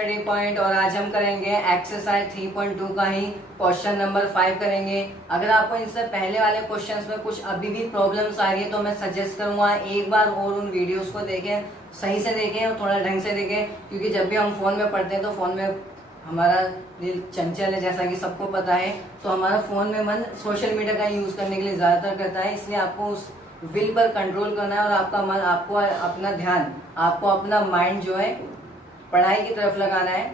Study point और आज हम करेंगे एक्सरसाइज 3.2 का ही क्वेश्चन नंबर 5 करेंगे। अगर आपको इनसे पहले वाले क्वेश्चंस में कुछ अभी भी प्रॉब्लम्स आ रही है तो मैं सजेस्ट करूंगा एक बार और उन वीडियोस को देखें, सही से देखें और थोड़ा ढंग से देखें, क्योंकि जब भी हम फोन में पढ़ते हैं तो फोन में हमारा दिल चंचल है, जैसा कि सबको पता है। तो हमारा फोन में मन सोशल मीडिया का यूज करने के लिए ज्यादातर करता है, इसलिए आपको उस विल पर कंट्रोल करना है और आपका मन, आपको अपना ध्यान, आपको अपना माइंड जो है पढ़ाई की तरफ लगाना है।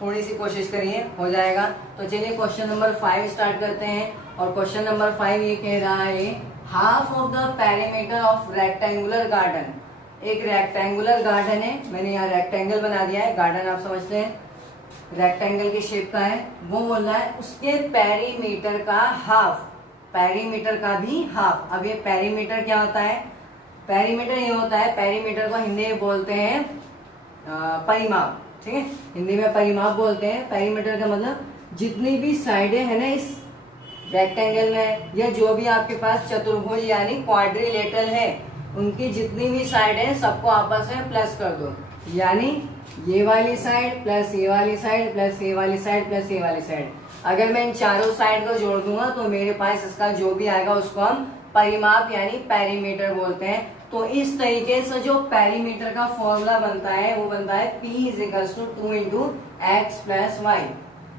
थोड़ी सी कोशिश करिए, हो जाएगा। तो चलिए क्वेश्चन नंबर 5 स्टार्ट करते हैं। और क्वेश्चन नंबर 5 ये कह रहा है half of the perimeter of rectangular garden. एक रेक्टेंगुलर गार्डन है, मैंने यहाँ रेक्टेंगल बना दिया है, गार्डन आप समझते हैं रेक्टेंगल की शेप का है। वो बोल रहा है उसके पेरीमीटर का हाफ, पेरीमीटर का भी हाफ। अब ये पेरीमीटर क्या होता है? पेरीमीटर ये होता है, पेरीमीटर को हिंदी में बोलते हैं परिमाप, ठीक है, हिंदी में परिमाप बोलते हैं। पेरीमीटर का मतलब जितनी भी साइडें है ना इस रेक्टेंगल में, या जो भी आपके पास चतुर्भुज यानी क्वाड्रिलेटरल है, उनकी जितनी भी साइड है सबको आपस में प्लस कर दो। यानी ये वाली साइड प्लस ये वाली साइड प्लस ये वाली साइड प्लस ये वाली साइड। अगर मैं इन चारों साइड को जोड़ दूंगा तो मेरे पास इसका जो भी आएगा उसको हम परिमाप यानी पेरीमीटर बोलते हैं। तो इस तरीके से जो पेरीमीटर का फॉर्मूला बनता है वो बनता है P = 2 × x + y।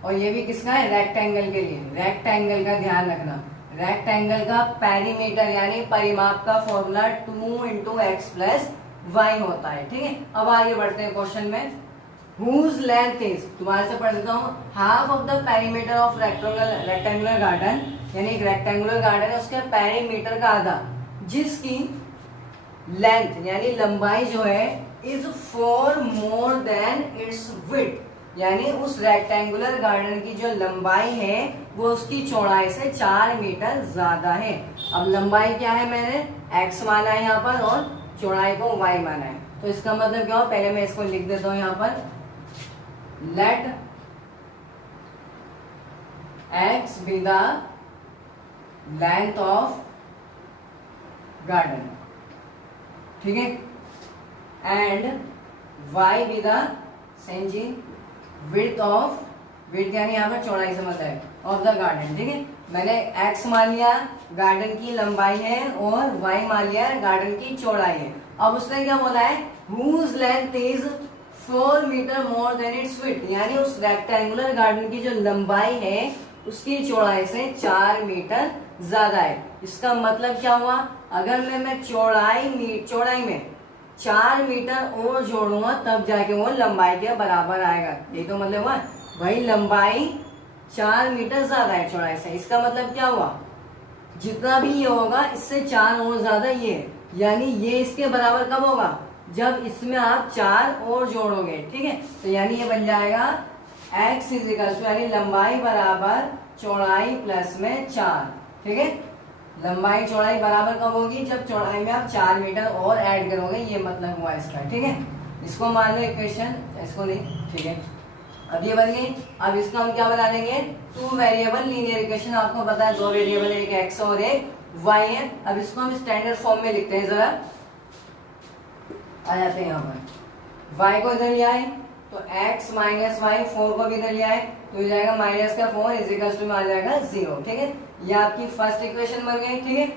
और ये भी किसका है? रेक्टेंगल के लिए। रेक्टेंगल का ध्यान रखना, रेक्टेंगल का पेरीमीटर यानी परिमाप का फॉर्मूला 2 × x + y होता है, ठीक है। अब आगे बढ़ते हैं क्वेश्चन में। Whose length is, तुम्हारे से पढ़ देता हूँ, half of the perimeter of rectangular garden, यानी एक रेक्टेंगुलर गार्डन है उसके पेरीमीटर का आधा, जिसकी लेंथ यानी लंबाई जो है is 4 more than its width, यानी उस रेक्टेंगुलर गार्डन की जो लंबाई है वो उसकी चौड़ाई से 4 मीटर ज्यादा है। अब लंबाई क्या है, मैंने x माना है यहाँ पर और चौड़ाई को y माना है। तो इसका मतलब क्या हो, पहले मैं इसको लिख देता हूँ यहाँ पर, let x be the length of garden, ठीक है, and y be the same जी विड्थ ऑफ, विड्थ यानी यहाँ पर चौड़ाई से मतलब है, ऑफ द गार्डन, ठीक है। मैंने x मान लिया गार्डन की लंबाई है और y मान लिया गार्डन की चौड़ाई है। अब उसने क्या बोला है, whose length is 4 metre more than its width, यानी उस रेक्टेंगुलर गार्डन की जो लंबाई है उसकी चौड़ाई से 4 मीटर ज्यादा है। इसका मतलब क्या हुआ, अगर मैं चौड़ाई में 4 मीटर और जोड़ूंगा तब जाके वो लंबाई के बराबर आएगा। यही तो मतलब हुआ, भाई लंबाई 4 मीटर ज्यादा है चौड़ाई से। इसका मतलब क्या हुआ, जितना भी ये होगा इससे 4 और ज्यादा ये है, यानी ये इसके बराबर कब होगा, जब इसमें आप 4 और जोड़ोगे, ठीक है। तो यानी ये बन जाएगा x = यानी लंबाई बराबर चौड़ाई प्लस में 4, ठीक है। लंबाई चौड़ाई बराबर कब होगी, जब चौड़ाई में आप 4 मीटर और ऐड करोगे, ये मतलब हुआ इसका, ठीक है। इसको मान लो इक्वेशन, इसको नहीं, ठीक है। अब ये बन गई। अब इसको हम क्या बना देंगे, 2 वेरिएबल लीनियर इक्वेशन। आपको पता है 2 वेरिएबल, एक x और एक y है। अब इसको हम स्टैंडर्ड फॉर्म में लिखते हैं, जरा आ जाते हैं यहाँ पर। y को इधर लिया है तो x - y, 4 को भी इधर लिया है तो हो जाएगा -4 में आ जाएगा 0, ठीक है। ये आपकी फर्स्ट इक्वेशन बन गई, ठीक है,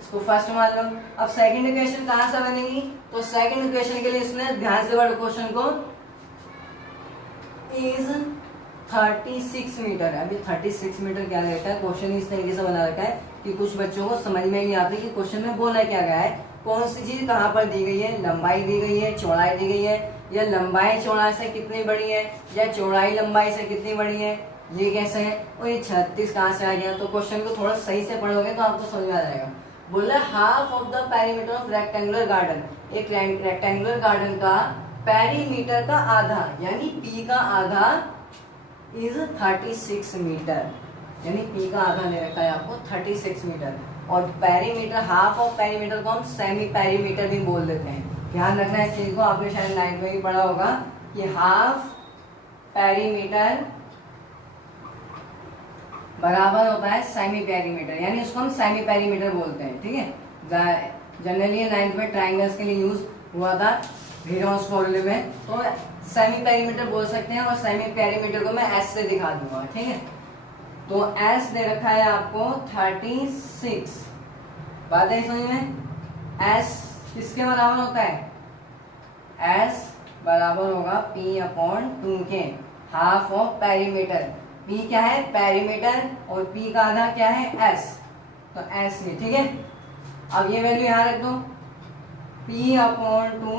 इसको फर्स्ट मान लो। अब सेकंड इक्वेशन कहाँ से बनेगी, तो सेकंड इक्वेशन के लिए इसने ध्यान से पढ़ो क्वेश्चन को, इज 36 मीटर है। अभी 36 मीटर क्या रहता है, क्वेश्चन इस तरीके से बना रखा है कि कुछ बच्चों को समझ में नहीं आता कि क्वेश्चन में बोला क्या गया है, कौन सी चीज कहाँ पर दी गई है, लंबाई दी गई है, चौड़ाई दी गई है, या लंबाई चौड़ाई से कितनी बड़ी है, या चौड़ाई लंबाई से कितनी बड़ी है, ये कैसे है, और ये 36 कहाँ से आ गया। तो क्वेश्चन को थोड़ा सही से पढ़ोगे तो आपको समझ में आ जाएगा। बोला half of the perimeter of rectangular garden, एक रेक्टेंगुलर गार्डन का पेरीमीटर का आधा यानी P का आधा इज 36 मीटर, यानी P का आधा ले रखा है आपको 36 मीटर। और पेरीमीटर, हाफ ऑफ पेरीमीटर को हम सेमी पेरीमीटर भी बोल देते हैं। ध्यान रखना इस चीज को, आपने शायद 9th में भी पढ़ा होगा कि हाफ पेरीमीटर बराबर होता है सेमी पेरीमीटर, यानी उसको हम सेमी पेरीमीटर बोलते हैं, ठीक है। जनरली 9th में ट्राइंगल्स के लिए यूज हुआ था वीगॉस फॉर्मूले में, तो सेमी पेरीमीटर बोल सकते हैं और सेमी पेरीमीटर को मैं एस से दिखा दूंगा, ठीक है। तो एस दे रखा है आपको 36, बात है समझ में। एस किसके बराबर होता है, एस बराबर होगा P/2 के हाफ ऑफ पेरीमीटर। P क्या है, पेरीमीटर, और P का आधा क्या है, S, तो S ये, ठीक है। अब ये वैल्यू यहाँ रख दो, P/2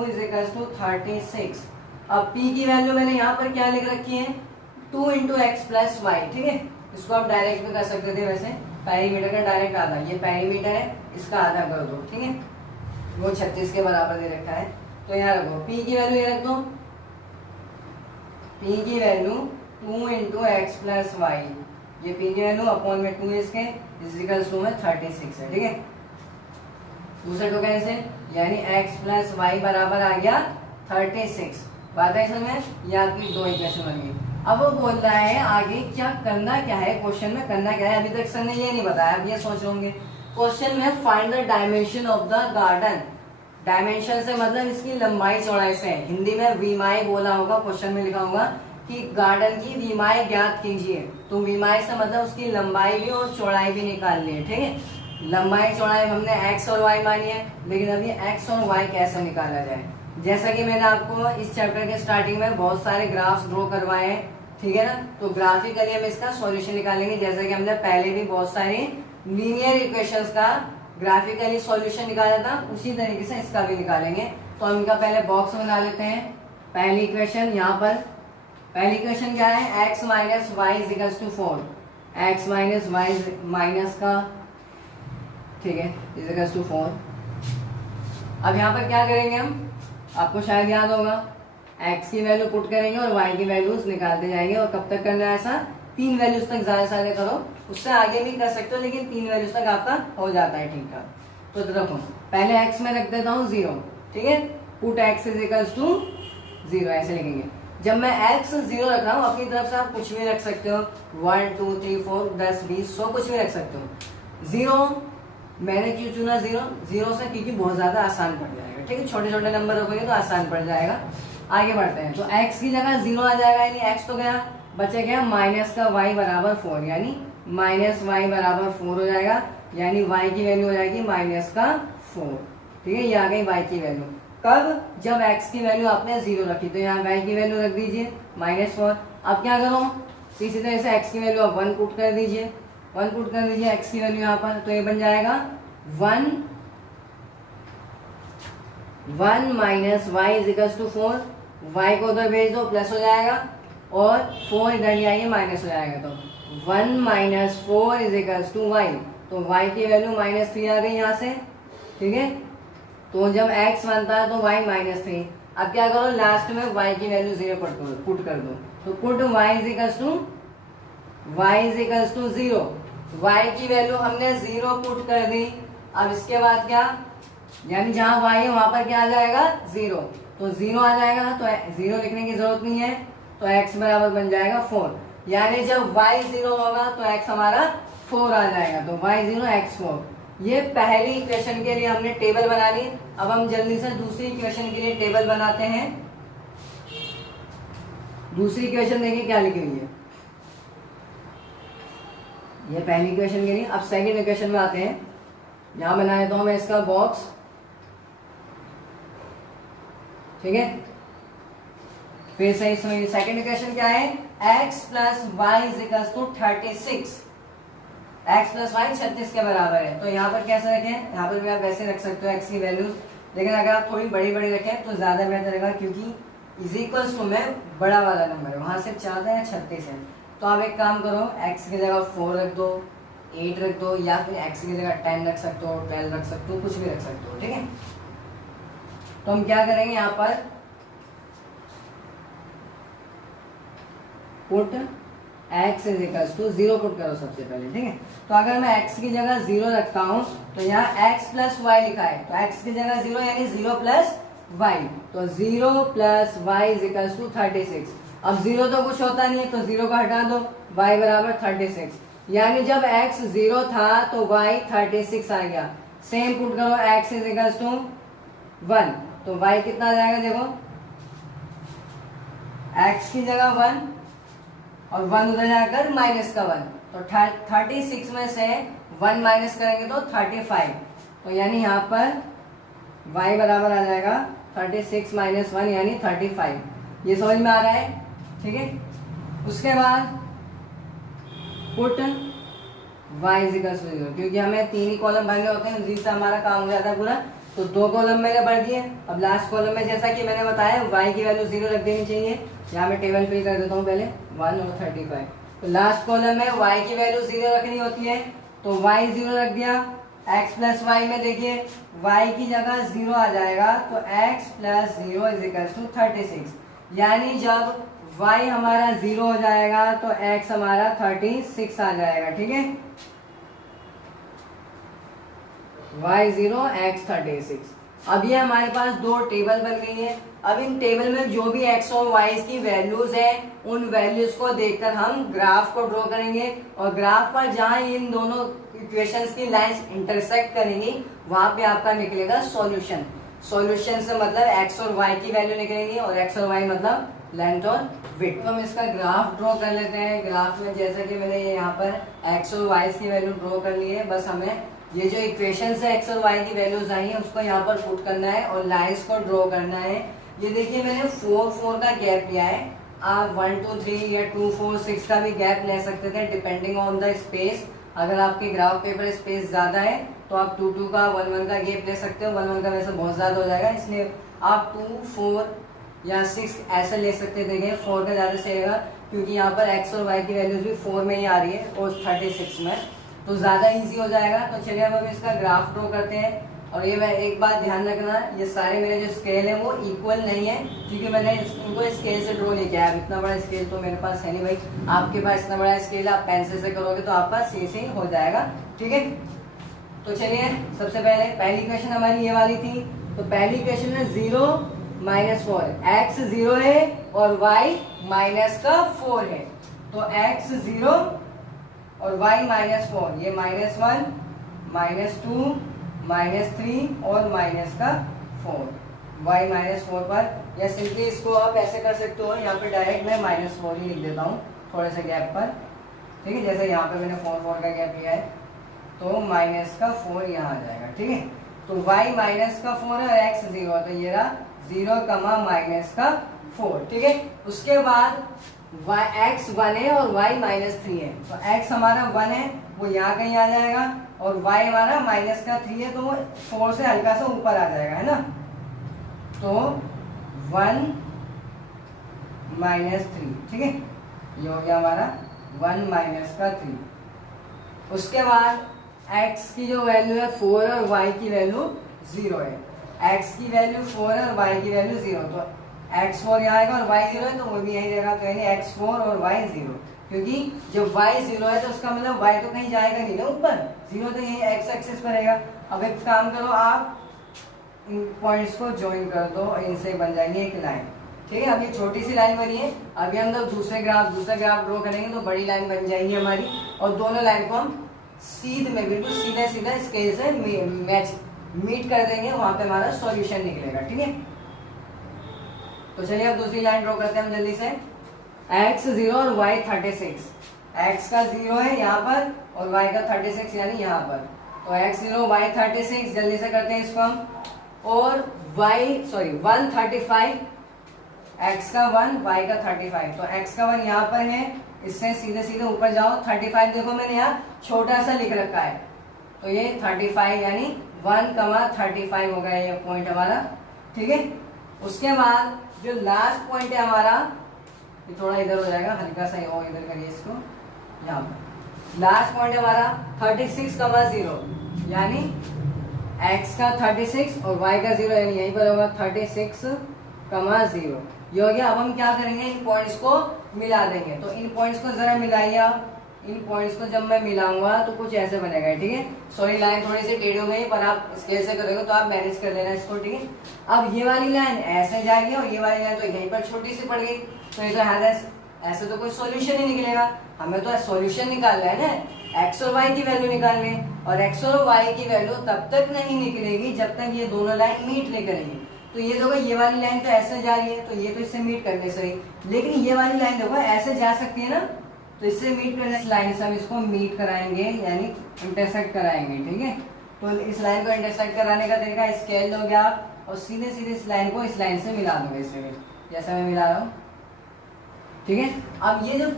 = 36। अब P की वैल्यू मैंने यहाँ पर क्या लिख रखी है, 2 × x + y, ठीक है। इसको आप डायरेक्ट भी कर सकते थे, वैसे पेरीमीटर का डायरेक्ट आधा, ये पेरीमीटर है, इसका आधा कर दो, ठीक है। वो 36 के बराबर दे रखा है, तो यहाँ रखो P की वैल्यू, ये रख दो P की वैल्यू 2 × x + y, ये P की वैल्यू अपॉन में 2 इसके = में 36 है, ठीक है। दूसरे टू कैसे, यानी x + y बराबर आ गया 36। बात है इसमें, ये आपकी दो इक्वेशन बन गई। अब वो बोल रहा है आगे क्या करना, क्या है क्वेश्चन में करना क्या है, अभी तक सर ने ये नहीं बताया, अब ये सोच होंगे क्वेश्चन में find the dimension of the garden. Dimension से मतलब इसकी लंबाई चौड़ाई से, हिंदी में विमाई बोला होगा, क्वेश्चन में लिखा होगा कि गार्डन की विमाई ज्ञात कीजिए। तो विमाई से मतलब उसकी लंबाई भी और चौड़ाई भी निकालनी है, ठीक है। लंबाई चौड़ाई हमने x और y मानी है, लेकिन अभी x और y कैसे निकाला जाए। जैसा कि मैंने आपको इस चैप्टर के स्टार्टिंग में बहुत सारे ग्राफ्स ड्रॉ करवाए हैं, ठीक है ना। तो ग्राफिकली हम इसका सॉल्यूशन निकालेंगे, जैसा कि हमने पहले भी बहुत सारी लीनियर इक्वेशंस का ग्राफिकली सॉल्यूशन निकाला था, उसी तरीके से इसका भी निकालेंगे। तो हम इनका पहले बॉक्स बना लेते हैं। पहली इक्वेशन यहाँ पर, पहली इक्वेशन क्या है, x - y = 4, x - y minus का, ठीक है, = 4। अब यहाँ पर क्या करेंगे हम, आपको शायद याद होगा, x की वैल्यू पुट करेंगे और y की वैल्यूज निकालते जाएंगे। और कब तक करना है ऐसा, 3 वैल्यूज तक ज्यादा से ज्यादा करो, उससे आगे भी कर सकते हो, लेकिन 3 वैल्यूज तक आपका हो जाता है, ठीक ठाक। तो देखो पहले x में रख देता हूँ 0, ठीक है, पुट x = 0 ऐसे लिखेंगे। जब मैं x 0 रख रहा हूँ, अपनी तरफ से आप कुछ भी रख सकते हो, 1 2 3 4 10 20 100 कुछ भी रख सकते हो। 0 मैंने क्यों चुना 0 से, क्योंकि बहुत ज्यादा आसान पड़ जाएगा, ठीक है। छोटे छोटे नंबर रखोगे तो आसान पड़ जाएगा। आगे बढ़ते हैं, तो x की जगह 0 आ जाएगा, यानी x तो गया, बचे गया माइनस का y बराबर 4, यानी -y बराबर 4 हो जाएगा, यानी y की वैल्यू हो जाएगी -4, ठीक है। ये आ गई y की वैल्यू। कब, जब x की वैल्यू आपने 0 रखी, तो यहाँ y की वैल्यू रख दीजिए -4। अब क्या करो, इसी तरह से x की वैल्यू आप 1 पुट कर दीजिए, 1 पुट कर दीजिए x की वैल्यू यहाँ पर, तो ये बन जाएगा 1 - y = 4, y को उधर भेज दो, प्लस हो जाएगा, और 4 इधर ही आइए, माइनस हो जाएगा। तो 1 - 4 = y, तो y की वैल्यू -3 आ गई यहाँ से, ठीक है। तो जब x बनता है तो y -3। अब क्या करो, लास्ट में y की वैल्यू 0 पुट कर दो, तो पुट y = 0, y की वैल्यू हमने 0 पुट कर दी। अब इसके बाद क्या, यानी जहां y है वहां पर क्या आ जाएगा, 0, तो 0 आ जाएगा, तो 0 लिखने की जरूरत नहीं है, तो x बराबर बन जाएगा 4, यानी जब y 0 होगा तो x हमारा 4 आ जाएगा, तो y 0 x 4। ये पहली इक्वेशन के लिए हमने टेबल बना ली। अब हम जल्दी से दूसरी इक्वेशन के लिए टेबल बनाते हैं। दूसरी इक्वेशन देखिए क्या लिखी हुई है, ये पहली इक्वेशन के लिए। अब सेकंड इक्वेशन में आते हैं, यहां बनाया तो मैं इसका बॉक्स, ठीक है। फिर से इसमें सेकंड इक्वेशन क्या है, x + y = 36, x + y 36 के बराबर है। तो यहाँ पर कैसे रखें, यहाँ पर भी आप वैसे रख सकते हो x की वैल्यूज, लेकिन अगर आप थोड़ी बड़ी बड़ी रखें तो ज्यादा बेहतर रहेगा, क्योंकि = में बड़ा वाला नंबर है, वहां से 4 है, 36 है। तो आप एक काम करो, x की जगह 4 रख दो, 8 रख दो, या फिर x की जगह 10 रख सकते हो, 12 रख सकते हो, कुछ भी रख सकते हो, ठीक है। तो हम क्या करेंगे, यहाँ पर पुट x = 0 पुट करो सबसे पहले, ठीक है। तो अगर मैं x की जगह 0 रखता हूं, तो यहाँ x + y लिखा है, तो x की जगह 0 यानी 0 + y, तो 0 + y = 36। अब 0 तो कुछ होता नहीं है, तो 0 को हटा दो, y बराबर 36, यानी जब x 0 था तो y 36 आ गया। सेम पुट करो, x = 1, तो y कितना आ जाएगा, देखो x की जगह 1 और 1 उधर जाकर माइनस का 1, तो 36 में से 1 माइनस करेंगे तो 35, तो यानी यहाँ पर y बराबर आ जाएगा 36 माइनस 1 यानी 35। ये समझ में आ रहा है, ठीक है। उसके बाद put y is equal to 0, क्योंकि हमें 3 ही कॉलम भरने होते हैं, जिससे हमारा काम हो जाता है पूरा। तो 2 कॉलम मैंने भर दिए। अब लास्ट कॉलम में जैसा कि मैंने बताया y की वैल्यू 0 रख देनी चाहिए। यहाँ मैं टेबल फिल कर देता हूँ पहले 1 और 35। तो लास्ट कॉलम में y की वैल्यू 0 रखनी होती है, तो y 0 रख दिया। x प्लस वाई में देखिए y की जगह 0 आ जाएगा, तो x plus 0 is equal to 36, यानी जब y हमारा 0 हो जाएगा तो x हमारा 36 आ जाएगा, ठीक है। y 0 x 36। अब ये हमारे पास 2 टेबल बन गई है। अब इन टेबल में जो भी x और y की वैल्यूज है, उन वैल्यूज को देखकर हम ग्राफ को ड्रॉ करेंगे, और ग्राफ पर जहां इन दोनों इक्वेशंस की लाइंस इंटरसेक्ट करेंगी वहां पे आपका निकलेगा सॉल्यूशन। सॉल्यूशन से मतलब x और y की वैल्यू निकलेंगी, और x और y मतलब लेंथ और विड्थ। तो हम इसका ग्राफ ड्रॉ कर लेते हैं। ग्राफ में जैसा कि मैंने यहाँ पर x और y की वैल्यू ड्रॉ कर ली है, बस हमें ये जो इक्वेशन है x और y की वैल्यूज आई है उसको यहाँ पर पुट करना है और लाइंस को ड्रॉ करना है। ये देखिए मैंने 4 का गैप लिया है। आप 1 2 3 या 2 4 6 का भी गैप ले सकते थे डिपेंडिंग ऑन द स्पेस। अगर आपके ग्राफ पेपर स्पेस ज्यादा है तो आप 2 2 का 1 1 का गैप ले सकते हो। 1 1 का वैसे बहुत ज्यादा हो जाएगा, इसलिए आप 2 4 या 6 ऐसे ले सकते थे। 4 का ज्यादा सही रहेगा, क्योंकि यहाँ पर x और y की वैल्यूज भी 4 में ही आ रही है और 36 में, तो ज्यादा इजी हो जाएगा। तो चलिए अब हम इसका ग्राफ ड्रॉ करते हैं। और ये मैं एक बात ध्यान रखना, ये सारे मेरे जो स्केल है वो इक्वल नहीं है, क्योंकि मैंने इनको स्केल से ड्रॉ नहीं किया है। इतना बड़ा स्केल तो मेरे पास है नहीं भाई, आपके पास इतना बड़ा स्केल आप पेंसिल से करोगे तो आपका सही से हो जाएगा, ठीक है। तो चलिए सबसे पहली क्वेश्चन हमारी ये वाली थी। तो पहली क्वेश्चन है 0 माइनस 4, x 0 है और y माइनस का 4 है। तो x 0 और y माइनस 4, ये -1 -2 -3 और माइनस का 4, y -4 पर, या सिंपली इसको आप ऐसे कर सकते हो, यहाँ पे डायरेक्ट मैं -4 ही लिख देता हूँ थोड़े से गैप पर, ठीक है। जैसे यहाँ पे मैंने 4 का गैप लिया है, तो माइनस का 4 यहाँ आ जाएगा, ठीक है। तो y माइनस का 4 है और x 0 है, तो ये रहा 0 कमा माइनस का 4, ठीक है। उसके बाद x 1 है और y -3 है, तो x हमारा 1 है वो यहाँ कहीं आ जाएगा, और y हमारा माइनस का 3 है तो वो 4 से हल्का सा ऊपर आ जाएगा, है ना। तो 1 -3, ठीक है, ये हो गया हमारा 1 माइनस का 3। उसके बाद x की जो वैल्यू है 4 है और y की वैल्यू 0 है। x की वैल्यू 4 है और y की वैल्यू 0, तो x4 यहाँ आएगा और y 0 है तो वो भी यही रहेगा, तो यानी x4 और y 0, क्योंकि जब y 0 है तो उसका मतलब y तो कहीं जाएगा नहीं ना ऊपर, 0 तो यही x एक्सिस पर रहेगा। अब एक काम करो, आप इन पॉइंट्स को ज्वाइन कर दो और इनसे बन जाएंगे एक लाइन, ठीक है। अब ये छोटी सी लाइन बनी है, अभी हम लोग दूसरा ग्राफ ड्रॉ करेंगे तो बड़ी लाइन बन जाएगी हमारी, और दोनों लाइन को हम सीध में बिल्कुल सीधा स्केल से मीट कर देंगे, वहां पे हमारा सॉल्यूशन निकलेगा, ठीक है। तो चलिए अब दूसरी लाइन ड्रॉ करते हैं हम जल्दी से। x 0 और y 36, x का 0 है यहाँ पर और y का 36 यानी यहाँ पर, तो x 0 y 36 जल्दी से करते हैं इसको हम, और 135, x का 1 y का 35, तो x का 1 यहाँ पर है, इससे सीधे सीधे ऊपर जाओ। 35 देखो मैंने यहाँ छोटा सा लिख रखा है, तो ये 35 यानी 1,35 होगा ये पॉइंट हमारा, ठीक है। उसके बाद जो लास्ट पॉइंट है हमारा, ये थोड़ा इधर हो जाएगा, हल्का सा और इधर करिए इसको, यहाँ पर लास्ट पॉइंट हमारा 36,0, यानी x का 36 और y का 0, यानी यहीं पर होगा 36,0, ये हो गया। अब हम क्या करेंगे, इन पॉइंट्स को मिला देंगे। तो इन पॉइंट्स को जरा मिलाइए आप, इन पॉइंट्स को जब मैं मिलाऊंगा तो कुछ ऐसे बनेगा, ठीक है। सॉरी लाइन थोड़ी सी टेढ़ी हो गई, पर आप स्केल से करोगे तो आप मैनेज कर लेना इसको, ठीक है। अब ये वाली लाइन ऐसे जाएगी और ये वाली लाइन तो यहीं पर छोटी सी पड़ गई, तो ये तो ऐसे तो कोई सॉल्यूशन ही निकलेगा। हमें तो सॉल्यूशन निकालना है ना, x और y की वैल्यू निकालनी है, और x और y की वैल्यू तब तक नहीं निकलेगी जब तक ये दोनों लाइन मीट नहीं करेंगी। तो ये देखो ये वाली लाइन तो ऐसे जा रही है, तो ये तो इससे मीट करने से रही, लेकिन ये वाली लाइन देखो ऐसे जा सकती है ना, तो इससे मीट करने, इस लाइन से हम इसको मीट कराएंगे यानी इंटरसेक्ट कराएंगे, ठीक है। तो इस लाइन को इंटरसेक्ट कराने का तरीका, स्केल लोगे आप और सीधे सीधे इस लाइन को इस लाइन से मिला दोगे, इससे जैसा मैं मिला रहा हूँ, ठीक है। अब ये जो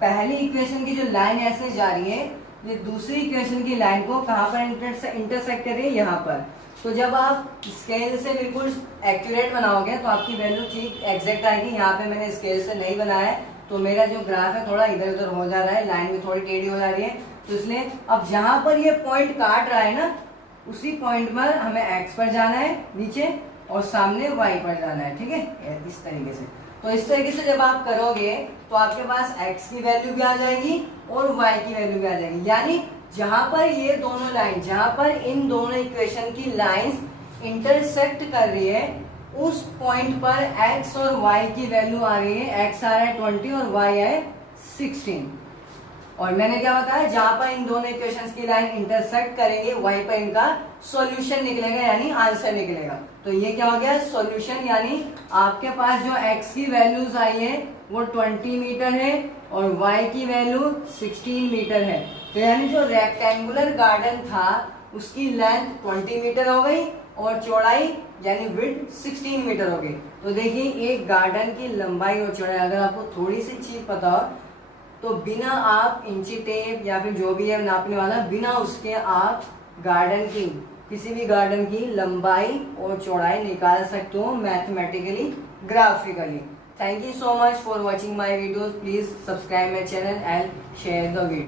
पहली इक्वेशन की जो लाइन ऐसे जा रही है, ये दूसरी इक्वेशन की लाइन को कहाँ पर इंटरसेक्ट कर रही है, यहाँ पर। तो जब आप स्केल से बिल्कुल एक्यूरेट बनाओगे तो आपकी वैल्यू ठीक एग्जैक्ट आएगी। यहाँ पे मैंने स्केल से नहीं बनाया है, तो मेरा जो ग्राफ है थोड़ा इधर उधर हो जा रहा है, लाइन भी थोड़ी टेढ़ी हो जा रही है, तो इसलिए अब जहां पर ये पॉइंट काट रहा है ना, उसी पॉइंट पर हमें एक्स पर जाना है नीचे और सामने वाई पर जाना है, ठीक है, इस तरीके से। तो इस तरीके से जब आप करोगे तो आपके पास x की वैल्यू भी आ जाएगी और y की वैल्यू भी आ जाएगी, यानी जहां पर ये दोनों लाइन, जहां पर इन दोनों इक्वेशन की लाइंस इंटरसेक्ट कर रही है, उस पॉइंट पर x और y की वैल्यू आ रही है, x आ रहा है 20 और y है 16। और मैंने क्या बताया, जहां पर इन दोनों इक्वेशंस की लाइन इंटरसेक्ट करेंगे वहीं पर इनका सॉल्यूशन निकलेगा यानी आंसर निकलेगा। तो ये क्या हो गया, सॉल्यूशन, यानी आपके पास जो x की वैल्यूज आई है वो 20 मीटर है और y की वैल्यू 16 मीटर है। तो यानी जो रेक्टेंगुलर गार्डन था उसकी लेंथ 20 मीटर हो गई और चौड़ाई यानी विड्थ 16 मीटर हो गई। तो देखिए एक गार्डन की लंबाई और चौड़ाई अगर आपको थोड़ी सी चीज पता हो तो बिना आप इंची टेप या फिर जो भी है नापने वाला, बिना उसके आप गार्डन की, किसी भी गार्डन की लंबाई और चौड़ाई निकाल सकते हो mathematically, graphically. Thank you so much for watching my videos. Please subscribe my channel and share the video.